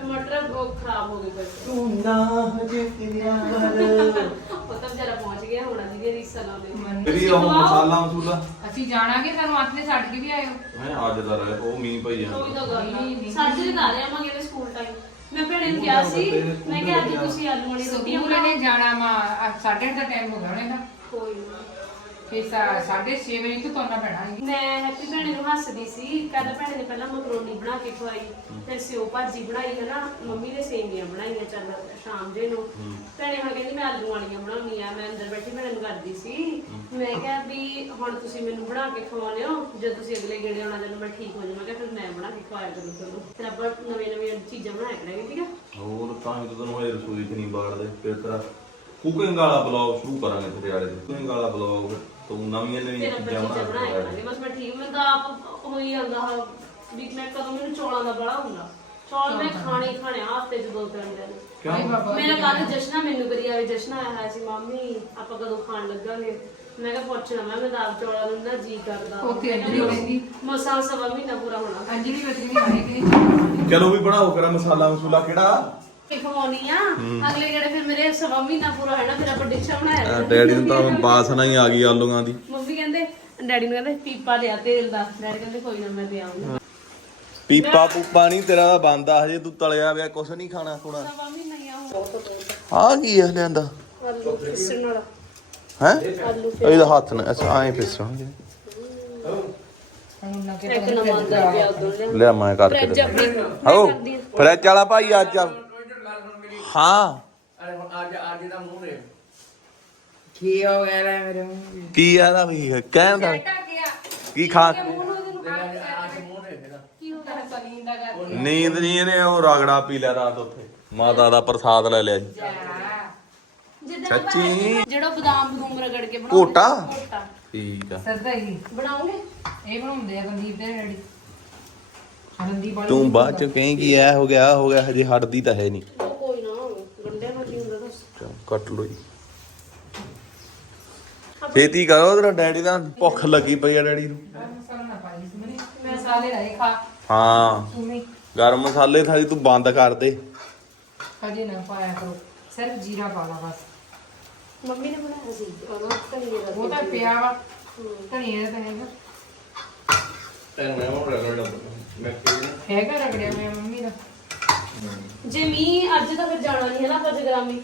ਟਮਾਟਰ ਉਹ ਖਰਾਬ ਹੋ ਗਏ ਫਿਰ। ਤੂੰ ਨਾ ਹਜੇ ਤੇਰੀਆਂ ਉਹ ਤਾਂ ਵਿਚਾਰਾ ਪਹੁੰਚ ਗਿਆ ਹੋਣਾ ਜਿਹਦੇ ਰੀਸਾ ਲਾਉਂਦੇ ਤੇਰੀ ਉਹ ਮਸਾਲਾ ਮਸੂਲਾ। ਅਸੀਂ ਜਾਣਾਗੇ ਸਾਨੂੰ ਹੱਥ ਨੇ ਛੱਡ ਕੇ ਵੀ ਆਇਓ ਮੈਂ ਅੱਜ ਦਾ ਰਹਿ ਉਹ ਮੀਂਹ ਪਈ ਉਹ ਵੀ ਜਾਂਦਾ ਤਾਂ ਗੱਲ ਆ। ਮੰਗੇ ਨੇ ਸਕੂਲ ਟਾਈਮ ਮੈਂ ਭੈਣੇ ਨੂੰ ਕਿਹਾ ਸੀ ਮੈਂ ਕਿਹਾ ਅੱਜ ਤੁਸੀਂ ਆਲੂ ਵਾਲੀ ਰੋਟੀਆਂ ਸਕੂਲ ਨੇ ਜਾਣਾ ਮਾ 8:30 ਦਾ ਟਾਈਮ ਹੋ ਗਿਆ ਉਹਨੇ ਦਾ ਕੋਈ ਨਾ। ਫੇਰ 6:30 ਵਜੇ ਤੋਂ ਤੁਰਨਾ ਪੈਣਾ ਸੀ। ਮੈਂ ਹੈਪੀ ਭੈਣੇ ਨੂੰ ਹੱਸਦੀ ਸੀ ਕਹਿੰਦਾ ਭੈਣੇ ਨੇ ਪਹਿਲਾਂ ਮਕਰੋਨੀ ਬਣਾ ਕੇ ਖਵਾਈ ਫਿਰ ਸਿਓ ਭਾਜੀ ਬਣਾਈ ਹੈ ਨਾ ਮੰਮੀ ਨੇ ਸੇਮੀਆਂ ਬਣਾਈਆਂ ਚੱਲ ਸ਼ਾਮ ਜੇ ਨੂੰ। ਭੈਣੇ ਹੁਣ ਕਹਿੰਦੀ ਮੈਂ ਆਲੂ ਵਾਲੀਆਂ ਬਣਾਉਣੀ ਆ ਮੈਂ ਅੰਦਰ ਬੈਠੀ ਭੈਣੇ ਨੂੰ ਕਰਦੀ ਸੀ। ਮੈਂ ਕਿਹਾ ਵੀ ਹੁਣ ਤੁਸੀਂ ਮੈਨੂੰ ਬਣਾ ਕੇ ਖਵਾਉਂਦੇ ਹੋ ਜੇ ਤੁਸੀਂ ਅਗਲੇ ਗੇੜੇ ਆਉਣਾ ਜਦੋਂ ਮੈਂ ਠੀਕ ਹੋ ਜਾਵਾਂ ਮੈਂ ਕਿਹਾ ਫਿਰ ਮੈਂ ਬਣਾ ਕੇ ਖਵਾਇਆ ਕਰੂੰ ਤੁਹਾਨੂੰ। ਫਿਰ ਆਪਾਂ ਨਵੇਂ ਨਵੇਂ ਚੀਜ਼ਾਂ ਬਣਾਇਆ ਕਰਾਂਗੇ ਠੀਕ ਆ? ਹੋਰ ਤਾਂ ਹੀ ਤਾਂ ਤੈਨੂੰ ਹਜੇ ਰਸੋਈ 'ਚ ਨਹੀਂ ਬਾੜਦੇ ਫਿਰ ਤੇਰਾ ਕੁਕਿੰਗ ਵਾਲਾ ਬਲੌਗ ਸ਼ੁਰੂ ਕਰਾਂਗੇ ਤੇਰੇ ਵਾਲੇ ਦੇ ਕੁਕਿੰਗ ਵਾਲਾ ਬਲੌਗ ਤੂੰ ਨਵੀਆਂ ਨਵੀਆਂ ਫਿਰ ਚੀਜ਼ਾਂ ਬਣਾ ਬਸ ਮੈਂ ਠੀਕ ਮੈਂ ਤਾਂ ਆਪ ਹੋਈ ਜਾਂਦਾ ਹਾਂ ਵੀ ਮੈਂ ਕਦੋਂ ਮੈਨੂੰ ਚੌਲਾਂ ਦਾ ਬੜਾ ਹੁੰਦਾ। ਚੌਲ ਮੈਂ ਖਾਣੇ ਹੀ ਖਾਣੇ ਆ ਹਫ਼ਤੇ ਚ ਦੋ ਤਿੰਨ ਦਿਨ। ਕਿਉਂ? ਮੇਰਾ ਕੱਲ ਜਸ਼ਨਾ ਮੈਨੂੰ ਕਰੀ ਆਵੇ ਜਸ਼ਨਾ ਆਇਆ ਹੋਇਆ ਸੀ ਮਾਮੀ ਆਪਾਂ ਕਦੋਂ ਖਾਣ ਲੱਗਾਂਗੇ? ਮੈਂ ਕਿਹਾ ਪੁੱਛਣਾ ਮੈਂ ਮੈਂ ਦਾਲ ਚੌਲਾਂ ਨੂੰ ਨਾ ਜੀ ਕਰਦਾ ਉੱਥੇ ਅੰਜਲੀ ਰਹਿੰਦੀ। ਮਸਾਂ ਸਵਾ ਮਹੀਨਾ ਪੂਰਾ ਹੋਣਾ। ਅੰਜਲੀ ਵੀ ਆਏ ਕਿ ਨਹੀਂ ਚਲੋ ਵੀ ਬਣਾਓ ਕਰਾਂ ਮਸਾਲਾ ਮਸੂਲਾ ਕਿਹੜਾ? ਖਵਾਉਣੀ ਆ। ਅਗਲੇ ਜਿਹੜੇ ਫਿਰ ਮੇਰੇ ਸਵਾ ਮਹੀਨਾ ਪੂਰਾ ਹੋਣਾ ਫਿਰ ਆਪਾਂ ਡਿਸ਼ਾਂ ਬਣਾਇਆ। ਕਰਾਂਗੇ। ਡੈਡੀ ਨੂੰ ਤਾਂ ਬਾਸਨਾ ਹੀ ਆ ਗਈ ਆਲੂਆਂ ਦੀ। ਮੰਮੀ ਕਹਿੰਦੇ ਡੈਡੀ ਨੂੰ ਕਹਿੰਦੇ ਪੀਪਾ ਲਿਆ ਤੇਲ ਦਾ। ਡੈਡੀ ਕਹਿੰਦੇ ਕੋਈ ਨਾ ਮੈਂ ਦੇ ਆਉਂਗਾ ਪੀਪਾ ਪੂਪਾ ਨਹੀਂ ਤੇਰਾ ਤਾਂ ਬੰਦਾ ਹਜੇ ਤੂੰ ਤਲਿਆ ਵਿਆ ਕੁਛ ਨਹੀਂ ਖਾਣਾ ਖੁਣਾ ਸਵਾ ਮਹੀਨਾ ਹੀ ਆ ਕੀ ਹੈ ਲਿਆਂਦਾ? ਆਲੂ ਪਿਸਣ ਵਾਲਾ। ਹੈ? ਆਲੂ ਇਹਦਾ ਹੱਥ ਨਾਲ ਅੱਛਾ ਐਂ ਕਿ ਇੱਕ ਨਵਾਂ ਦਾ ਪਿਆ ਉਦੋਂ ਲਿਆ ਲਿਆ ਮੈਂ ਕਰਕੇ ਦੇ ਆਓ ਫ੍ਰਿਜ ਵਾਲਾ ਭਾਈ ਅੱਜ ਆ ਹਾਂ ਕੀ ਹੋ ਗਿਆ ਲੈ ਮੇਰੇ ਮੂੰਹ ਕੀ ਆਦਾ ਵੀ? ਕਹਿਣ ਦਾ। ਕੀ ਖਾ ਦਾ ਨੀਂਦ ਨਹੀਂ ਇਹਨੇ ਉਹ ਰਗੜਾ ਪੀ ਲਿਆ ਰਾਤ ਉੱਥੇ। ਮਾਤਾ ਦਾ ਪ੍ਰਸਾਦ ਲੈ ਲਿਆ ਜੀ। ਜਿੱਦਾਂ ਸੱਚੀ ਜਿਹੜਾ ਬਦਾਮ ਬਦੂਮ ਰਗੜ ਕੇ ਬਣਾਉਂਦੇ ਘੋਟਾ? ਘੋਟਾ। ਠੀਕ ਆ। ਸਦਾ ਹੀ। ਬਣਾਉਂਗੇ? ਇਹ ਬਣਾਉਂਦੇ ਆ ਰਣਦੀਪ ਦੇ ਰੈਡੀ ਰਣਦੀਪ ਵਾਲੀ ਤੂੰ ਬਾਅਦ ਚ ਕਹੇਂਗੀ ਐ ਹੋ ਗਿਆ ਆਹ ਹੋ ਗਿਆ ਹਜੇ ਹਟਦੀ ਤਾਂ ਹੈ ਨਹੀਂ ਉਹ ਕੋਈ ਨਾ ਗੰਡੇ ਨਾਲ ਕੀ ਹੁੰਦਾ ਦੱਸ ਚੱਲ, ਕੱਟ ਲੋ ਜੀ। ਛੇਤੀ ਕਰੋ ਤੇਰਾ ਡੈਡੀ ਦਾ ਭੁੱਖ ਲੱਗੀ ਪਈ ਆ ਡੈਡੀ ਨੂੰ। ਮਸਾਲਾ ਰਹੇ ਖਾ। ਹਾਂ। ਤੂੰ ਨਹੀਂ ਗਰਮ ਮਸਾਲੇ ਥਾਲੀ ਤੂੰ ਬੰਦ ਕਰ ਦੇ। ਕਦੇ ਨਾ ਪਾਇਆ ਕਰੋ। ਸਿਰਫ ਜੀਰਾ ਪਾ ਲਾ ਬਸ। ਮੰਮੀ ਨੇ ਬਣਾਇਆ ਸੀ ਉਹ ਧਨੀਏ ਦਾ ਉਹ ਤਾਂ ਪਿਆ ਵਾ। ਧਨੀਆ ਦਾ ਤਾਂ ਹੈਗਾ। ਤੈਨੂੰ ਮੈਂ ਉਹ ਰਗੜ ਲੱਗ ਹੈਗਾ ਰਗੜਿਆ ਮੈਂ ਮੰਮੀ ਦਾ। ਜੇ ਮੀਂਹ ਅੱਜ ਤਾਂ ਫਿਰ ਜਾਣਾ ਨਹੀਂ ਹੈ ਨਾ ਆਪਾਂ ਜਗਰਾਮੀ।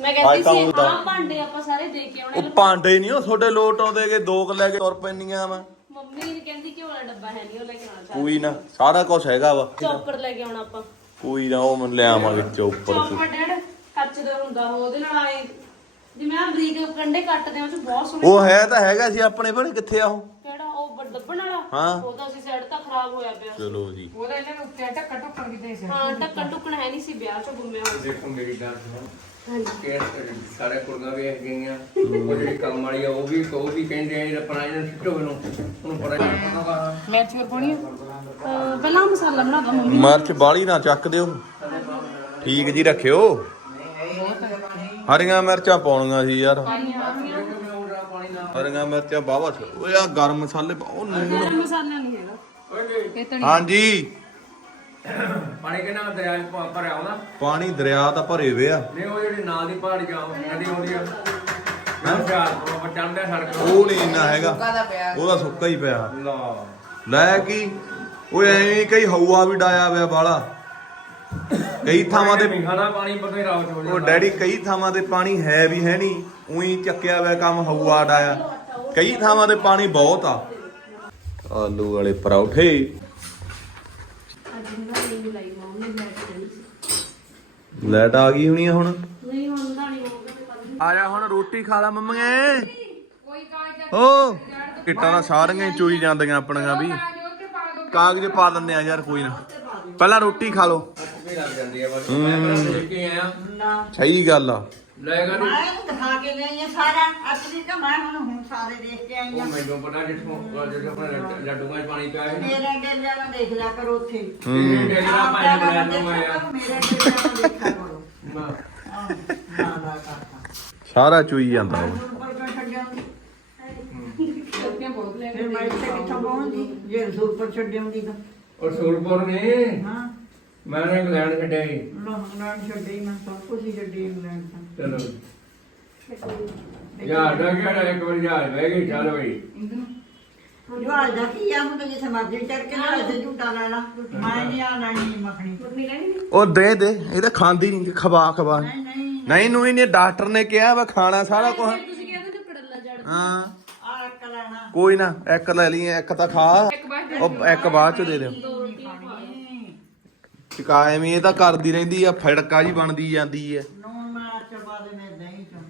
ਮੈਂ ਕਹਿੰਦੀ ਸੀ ਹਾਂ ਭਾਂਡੇ ਆਪਾਂ ਸਾਰੇ ਦੇ ਕੇ ਆਉਣੇ ਉਹ ਭਾਂਡੇ ਨਹੀਂ ਉਹ ਤੁਹਾਡੇ ਲੋਟ ਆਉਂਦੇ ਕਿ ਦੋ ਕੁ ਲੈ ਕੇ ਤੁਰ ਪੈਣੀਆਂ ਵਾ। ਮੰਮੀ ਨੇ ਕਹਿੰਦੀ ਕਿ ਵਾਲਾ ਡੱਬਾ ਹੈ ਨਹੀਂ ਉਹ ਲੈ ਕੇ ਆਉਣਾ ਚਾਹੀਦਾ। ਕੋਈ ਨਾ ਸਾਰਾ ਕੁਝ ਹੈਗਾ ਵਾ। ਚੌਪਰ ਲੈ ਕੇ ਆਉਣਾ ਆਪਾਂ। ਕੋਈ ਨਾ ਉਹ ਮੈਂ ਲੈ ਆਵਾਂਗੇ ਚੌਪਰ ਚੌਪਰ ਡੈਡ ਕੱਚ ਦਾ ਹੁੰਦਾ ਉਹ ਉਹਦੇ ਨਾਲ ਆਏ। ਜਿਵੇਂ ਆ ਬਰੀਕ ਕੰਡੇ ਕੱਟਦੇ ਆ ਉਹ ਚ ਬਹੁਤ ਸੋਹਣੇ ਉਹ ਹੈ ਤਾਂ ਹੈਗਾ ਸੀ ਆਪਣੇ ਬਣੇ ਕਿੱਥੇ ਆ ਉਹ? ਦੱਬਣ ਵਾਲਾ? ਹਾਂ। ਉਹ ਤਾਂ ਅਸੀਂ ਸਾਈਡ ਤਾਂ ਖਰਾਬ ਹੋਇਆ ਪਿਆ। ਚਲੋ ਜੀ। ਉਹਦਾ ਇਹਨਾਂ ਨੂੰ ਉੱਤੇ ਟੱਕਾ ਟੁੱਕਣ ਕਿਤੇ ਸੀ? ਹਾਂ ਟੱਕਣ ਟੁੱਕਣ ਹੈ ਨਹੀਂ ਸੀ ਵਿਆਹ ਚ ਗੁੰਮਿਆ ਹੋਇਆ। ਸੀ। ਦੇਖੋ ਮੇਰੀ ਗੱਲ ਸੁਣੋ। ਕਿ ਸਾਰੇ ਕੁੜੀਆਂ ਵੇਖ ਗਈਆਂ। ਉਹ ਜਿਹੜੀ ਕੰਮ ਵਾਲੀ ਆ ਉਹ ਵੀ ਉਹ ਵੀ ਕਹਿੰਦੇ ਆ ਜਿਹੜਾ ਪਣਾ ਇਹਨਾਂ ਸਿੱਟੋ ਇਹਨੂੰ। ਉਹਨੂੰ ਪਤਾ ਨਹੀਂ ਮਿਰਚ ਹੋਰ ਪਾਉਣੀ ਆ? ਅਹ ਪਹਿਲਾਂ ਮਸਾਲਾ ਬਣਾ ਦੋ ਮੰਮੀ। ਮਿਰਚ ਬਾਲੀ ਨਾ ਚੱਕ ਦਿਓ। ਠੀਕ ਜੀ ਰੱਖਿਓ। ਹਰੀਆਂ ਮਿਰਚਾਂ ਪਾਉਣੀਆਂ ਸੀ ਯਾਰ। ਹਰੀਆਂ ਮਿਰਚਾਂ ਬਾਵਾ ਓਏ ਆ ਗਰਮ ਮਸਾਲੇ ਪਾ- ਉਹ ਨੂਣ ਗਰਮ ਮਸਾਲਾ ਨਹੀਂ ਹੈਗਾ। ਹਾਂਜੀ। ਪਾਣੀ ਕਿੰਨਾ ਦਰਿਆ ਚ ਭ- ਭਰਿਆ ਆਉਂਦਾ ਪਾਣੀ ਦਰਿਆ ਤਾਂ ਭਰੇ ਵੇ ਆ। ਨਹੀਂ ਉਹ ਜਿਹੜੀ ਨਾਲ ਦੀ ਪਹਾੜੀ ਜਾਓ ਨਦੀ ਆਉਂਦੀ ਆ। ਮੈਂ ਚਾਰ ਆਪਾਂ ਚੜਦੇ ਸੜਕ ਉਹ ਨਹੀਂ ਇੰਨਾ ਹੈਗਾ। ਉਹਦਾ ਸੁੱਕਾ ਹੀ ਪਿਆ। ਲਾ। ਲੈ ਕੀ? ਓਏ ਐਵੇਂ ਕਈ ਹਊਆ ਵੀ ਡਾਇਆ ਪਿਆ ਬਾਲਾ ਕਈ ਥਾਵਾਂ ਤੇ ਮਿੰਖਾ ਦਾ ਪਾਣੀ ਬਥੇਰਾ ਹੋ ਉਹ ਜਾਂਦਾ ਡੈਡੀ ਕਈ ਥਾਵਾਂ ਤੇ ਪਾਣੀ ਹੈ ਵੀ ਹੈ ਨਹੀਂ। ਉਹੀ ਚੱਕਿਆ ਹੋਇਆ ਕੰਮ ਹਊਆ ਡਾਇਆ ਕਈ ਥਾਵਾਂ ਤੇ ਪਾਣੀ ਬਹੁਤ ਆ। ਆਲੂ ਵਾਲੇ ਪਰੌਠੇ। ਲੈ ਲਾਈਟ ਆ ਗਈ ਹੋਣੀ ਆ ਹੁਣ? ਨਹੀਂ ਹੁਣ ਤਾਂ ਨਹੀਂ ਹੋਊਗਾ ਆ ਜਾ ਹੁਣ ਰੋਟੀ ਖਾ ਲਾ ਮੰਮੀਏ। ਓ ਕਿੱਟਾਂ ਦਾ ਸਾਰੀਆਂ ਹੀ ਚੋਈ ਜਾਂਦੀਆਂ ਆਪਣੀਆਂ ਵੀ। ਕਾਗਜ਼ ਪਾ ਦਿੰਦੇ ਆ ਯਾਰ ਕੋਈ ਨਾ। ਪਹਿਲਾਂ ਰੋਟੀ ਖਾ ਲਓ। ਨਾ। ਸਹੀ ਗੱਲ ਆ। ਲੈਗਾ ਨਹੀਂ ਮੈਂ ਇਹਨੂੰ ਦਿਖਾ ਕੇ ਲਈ ਆ ਸਾਰਾ। ਅਸਲੀ ਤਾਂ ਮੈਂ ਹੁਣ ਹੁਣ ਸਾਰੇ ਦੇਖ ਕੇ ਆਈ ਉਹ ਆ ਮੈਨੂੰ ਪਤਾ ਜਿੱਥੋਂ ਜਿਹੜੇ ਆਪਣੇ ਲੱਡੂਆਂ 'ਚ ਪਾਣੀ ਪਿਆ ਹੈ ਮੇਰੇ ਡੇਲਿਆਂ ਨੂੰ ਦੇਖ ਲਿਆ ਕਰੋ ਉੱਥੇ। ਇਹ ਜਿਹੜਾ ਆਪ ਪਾਣੀ ਬਣਾ ਨੂੰ ਆਇਆ। ਮੇਰੇ ਡੇਲਿਆਂ ਨੂੰ ਦੇਖਿਆ ਕਰੋ। ਨਾ ਆਹ, ਨਾ ਨਾ ਕਰਤਾ ਸਾਰਾ ਚੋਈ ਜਾਂਦਾ ਉਹ ਉੱਪਰ ਕਿਉਂ ਛੱਡਿਆ ਫਿਰ ਮੈਂ ਇੱਥੇ ਕਿੱਥੋਂ ਪਹੁੰਚਦੀ ਜੇ ਰਸੂਲ ਪਰ ਛੱਡਿਆ ਹੁੰਦੀ ਤਾਂ। ਔਰ ਸੂਰਪੁਰ ਨੇ। ਹਾਂ। ਮੈਂ ਨਾ ਇੰਗਲੈਂਡ ਛੱਡਿਆ ਸੀ ਇੰਗਲੈਂਡ ਛੱਡੀ ਮੈਂ ਸਭ ਕੁਝ ਹੀ ਛੱਡੀ ਇੰਗਲੈਂਡ ਤਾਂ। ਚਲੋ। ਯਾਰ ਦਾ ਕਿਹੜਾ ਇੱਕ ਵਾਰ ਯਾਰ ਬਹਿ ਗਈ ਚੱਲ ਬਈ। ਜਵਾਲ ਦਾ ਕੀ ਆ? ਹੁਣ ਤਾਂ ਜਿੱਥੇ ਮਰਜ਼ੀ ਚੜ ਕੇ ਨਾਲ ਇੱਥੇ ਝੂਟਾ ਲੈ ਲਾ। ਮੈਂ ਨਹੀਂ ਆ ਲੈਣੀ ਮੱਖਣੀ। ਮੰਮੀ ਲੈਣੀ ਨਹੀਂ? ਉਹ ਦੇ ਦੇ। ਇਹ ਤਾਂ ਖਾਂਦੀ ਨਹੀਂ ਖਵਾ ਖਵਾ। ਨਹੀਂ ਨਹੀਂ। ਨਹੀਂ ਨੂੰ ਇਹਨੇ ਡਾਕਟਰ ਨੇ ਕਿਹਾ ਵਾ ਖਾਣਾ ਸਾਰਾ ਕੁਝ ਤੁਸੀਂ ਕਹਿੰਦੇ ਕਿ ਪੜੱਲਾ ਜੜ ਹਾਂ। ਆ ਇੱਕ ਲੈਣਾ। ਕੋਈ ਨਾ ਇੱਕ ਲੈ ਲਈ ਇੱਕ ਤਾਂ ਖਾ। ਉਹ ਇੱਕ ਬਾਅਦ ਚ ਦੇ ਦਿਓ। ਚਕਾ ਐਵੇਂ ਇਹ ਤਾਂ ਕਰਦੀ ਰਹਿੰਦੀ ਆ ਫੜਕਾ ਜੀ ਬਣਦੀ ਜਾਂਦੀ ਆ। ਨੂਨ ਮੈਂ ਚਬਾ ਦੇ ਨੇ ਦਹੀਂ ਚੋਂ।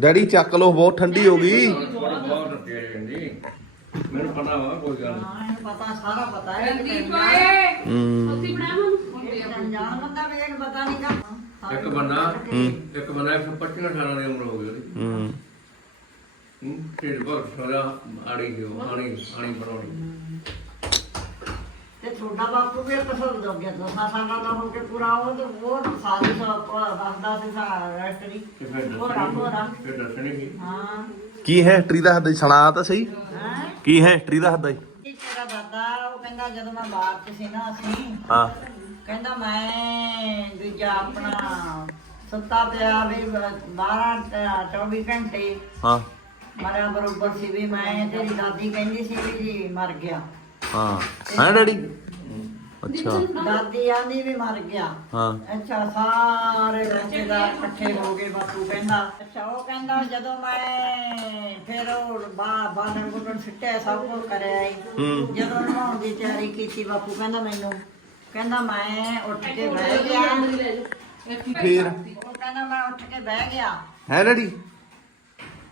ਡੈਡੀ ਚੱਕ ਲੋ ਬਹੁਤ ਠੰਡੀ ਹੋ ਗਈ। ਬਹੁਤ ਬਹੁਤ ਜਾਂਦੀ। ਮੈਨੂੰ ਪਤਾ ਵਾ ਕੋਈ ਗੱਲ ਹਾਂ ਇਹਨੂੰ ਪਤਾ ਸਾਰਾ ਪਤਾ ਹੈ। ਦੀਪ ਆਏ ਹੂੰ। ਉੱਥੇ ਬਣਾਇਆ ਮੈਨੂੰ ਜਾਣ ਬੰਦਾ ਵੀ ਇਹਨੂੰ ਪਤਾ ਨਹੀਂ ਕੰਮ ਇੱਕ ਬੰਦਾ ਇੱਕ ਬੰਦਾ 125 18 ਦੀ ਉਮਰ ਹੋ ਗਈ ਉਹਦੀ। ਹੂੰ। ਹੂੰ, ਢਿੱਡ ਭਰ ਸਾਰਾ ਆੜੀ ਗਿਓ ਆਣੀ ਆਣੀ ਬਣਾਉਣੀ। ਪਸੰਦ ਹੋ ਗਿਆ ਦੋਸਾਂ ਸਾਲਾਂ ਦਾ ਹੋ ਕੇ ਪੂਰਾ ਉਹ ਤੇ ਉਹ ਸਾਰੀ ਸਭ ਦੱਸਦਾ ਸੀ ਸਾਰਾ ਰੈਸਟਰੀ ਤੇ ਫਿਰ ਹੋਰਾ ਦੱਸਣੀ ਹੋਰਾ ਫਿਰ ਦੱਸਣੀ ਕੀ ਹਾਂ। ਕੀ ਹੈ ਹਿਸਟਰੀ ਦਾ ਹੱਦ ਸੁਣਾ ਤਾਂ ਸਹੀ? ਹੈ? ਕੀ ਹੈ ਹਿਸਟਰੀ ਦਾ ਹੱਦ? ਇਹ ਤੇਰਾ ਦਾਦਾ ਉਹ ਕਹਿੰਦਾ ਜਦੋਂ ਮੈਂ ਬਾਹਰ ਚ ਸੀ ਨਾ ਅਸੀਂ ਹਾਂ। ਕਹਿੰਦਾ ਮੈਂ ਦੂਜਾ ਆਪਣਾ ਸੁੱਤਾ ਪਿਆ ਵੀ 12 24 ਘੰਟੇ। ਹਾਂ। ਮਰਿਆ ਬਰੋਬਰ ਸੀ ਵੀ ਮੈਂ ਤੇਰੀ ਦਾਦੀ ਕਹਿੰਦੀ ਸੀ ਵੀ ਜੀ ਮਰ ਗਿਆ। ਹਾਂ। ਹਾਂ ਡੈਡੀ? ਅੱਛਾ। ਦਾਦੀ ਆਂਦੀ ਵੀ ਮਰ ਗਿਆ। ਹਾਂ। ਅੱਛਾ ਸਾਰੇ ਰਿਸ਼ਤੇਦਾਰ ਇਕੱਠੇ ਹੋ ਗਏ ਬਾਪੂ ਕਹਿੰਦਾ। ਅੱਛਾ ਉਹ ਕਹਿੰਦਾ ਜਦੋਂ ਮੈਂ ਫਿਰ ਉਹ ਬਾ ਬਾਲਣ ਬੁਲਣ ਸਿੱਟਿਆ ਸਭ ਕੁਝ ਕਰਿਆ ਈ। ਹੂੰ। ਜਦੋਂ ਨਹਾਉਣ ਦੀ ਤਿਆਰੀ ਕੀਤੀ ਬਾਪੂ ਕਹਿੰਦਾ ਮੈਨੂੰ ਕਹਿੰਦਾ ਮੈਂ ਉੱਠ ਕੇ ਬਹਿ ਗਿਆ। ਫੇਰ? ਉਹ ਕਹਿੰਦਾ ਮੈਂ ਉੱਠ ਕੇ ਬਹਿ ਗਿਆ। ਹੈ ਡੈਡੀ?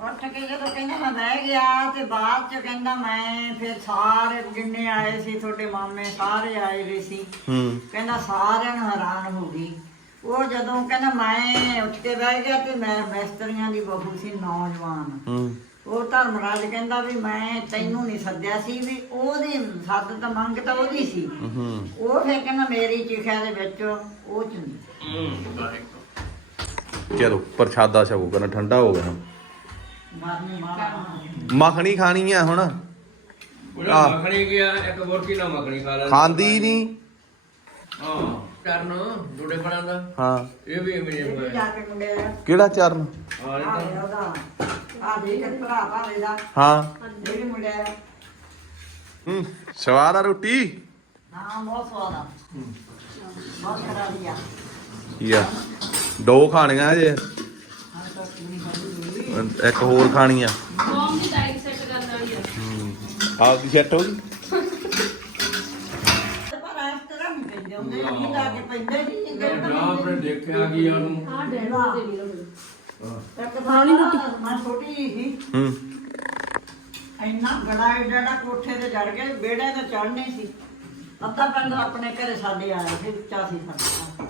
ਉੱਠ ਕੇ ਜਦੋਂ ਕਹਿੰਦਾ ਮੈਂ ਬਹਿ ਗਿਆ ਤੇ ਬਾਅਦ ਚ ਕਹਿੰਦਾ ਮੈਂ ਫਿਰ ਸਾਰੇ ਜਿੰਨੇ ਆਏ ਸੀ ਤੁਹਾਡੇ ਮਾਮੇ ਸਾਰੇ ਆਏ ਹੋਏ ਸੀ। ਹੂੰ। ਕਹਿੰਦਾ ਸਾਰਿਆਂ ਨੂੰ ਹੈਰਾਨ ਹੋ ਗਈ। ਉਹ ਜਦੋਂ ਕਹਿੰਦਾ ਮੈਂ ਉੱਠ ਕੇ ਬਹਿ ਗਿਆ ਤੇ ਮੈਂ ਮਿਸਤਰੀਆਂ ਦੀ ਬਹੂ ਸੀ ਨੌਜਵਾਨ। ਹੂੰ। ਉਹ ਧਰਮਰਾਜ ਕਹਿੰਦਾ ਵੀ ਮੈਂ ਤੈਨੂੰ ਨਹੀਂ ਸੱਦਿਆ ਸੀ ਵੀ ਉਹਦੀ ਸੱਦ ਤਾਂ ਮੰਗ ਤਾਂ ਉਹਦੀ ਸੀ। ਹੂੰ। ਉਹ ਫਿਰ ਕਹਿੰਦਾ ਮੇਰੀ ਚਿਖਿਆ ਦੇ ਵਿੱਚ ਉਹ ਚੁੰਦੀ ਚਲੋ ਪ੍ਰਸ਼ਾਦਾ ਛਕੋ ਕਰਨਾ ਠੰਡਾ ਹੋ ਗਿਆ ਮੱਖਣੀ ਖਾਣੀ ਆ ਹੁਣ। ਉਹਦਾ ਆਹ। ਮੱਖਣੀ ਗਿਆ ਇੱਕ ਬੋਰਕੀ ਨਾ ਮੱਖਣੀ ਖਾ ਲੈ ਖਾਂਦੀ ਨਹੀਂ ਹਾਂ। ਕਰਨ ਜੁੜੇ ਬਣਾ ਦਾ। ਹਾਂ। ਇਹ ਵੀ ਮੇਰੇ ਇਹ ਵੀ ਹੋਇਆ ਜਾ ਕੇ ਮੁੰਡੇ ਦਾ। ਕਿਹੜਾ ਚਰਨ? ਹਾਂ ਇਹ ਆ ਤਾਂ ਆ ਹਾਂ। ਇਹ ਵੀ ਮੁੰਡਿਆ ਹੂੰ। ਸਵਾਦ ਆ ਰੋਟੀ? ਹਾਂ ਬਹੁਤ ਸਵਾਦ ਆ। ਬਹੁਤ ਕਰਾਰੀਆ ਕੀ ਆ। ਦੋ ਖਾਣੀਆਂ ਜੇ ਇੱਕ ਹੋਰ ਖਾਣੀ ਆ। ਮਮ ਦੀ ਡਾਈਟ ਸੈੱਟ ਕਰਨ ਵਾਲੀ ਆ। ਆਪ ਦੀ ਸੈੱਟ ਹੋ ਗਈ? ਪਰ ਇਸ ਤਰ੍ਹਾਂ ਨਹੀਂ ਪੈਂਦੇ ਹੁੰਦੇ ਨਹੀਂ ਲਾ ਕੇ ਪੈਂਦੇ ਨਹੀਂ ਦਿਨ ਤਾਂ ਰਾਤ ਨੇ ਦੇਖਿਆ ਕਿ ਉਹਨੂੰ ਹਾਂ। ਡੈਡ ਨੂੰ ਦੇਣੀ ਨਾ ਇੱਕ ਪਾਣੀ ਰੋਟੀ ਮੈਂ ਛੋਟੀ ਜਿਹੀ ਸੀ ਹੂੰ ਇੰਨਾ ਬੜਾ ਏਡਾ ਏਡਾ ਕੋਠੇ ਤੇ ਚੜ ਕੇ ਬੇੜੇ ਤੇ ਚੜਨੇ ਸੀ। ਅੱਧਾ ਪਿੰਡ ਆਪਣੇ ਘਰੇ ਸਾਡੇ ਆਇਆ ਸੀ ਉੱਚਾ ਸੀ ਸਾਡਾ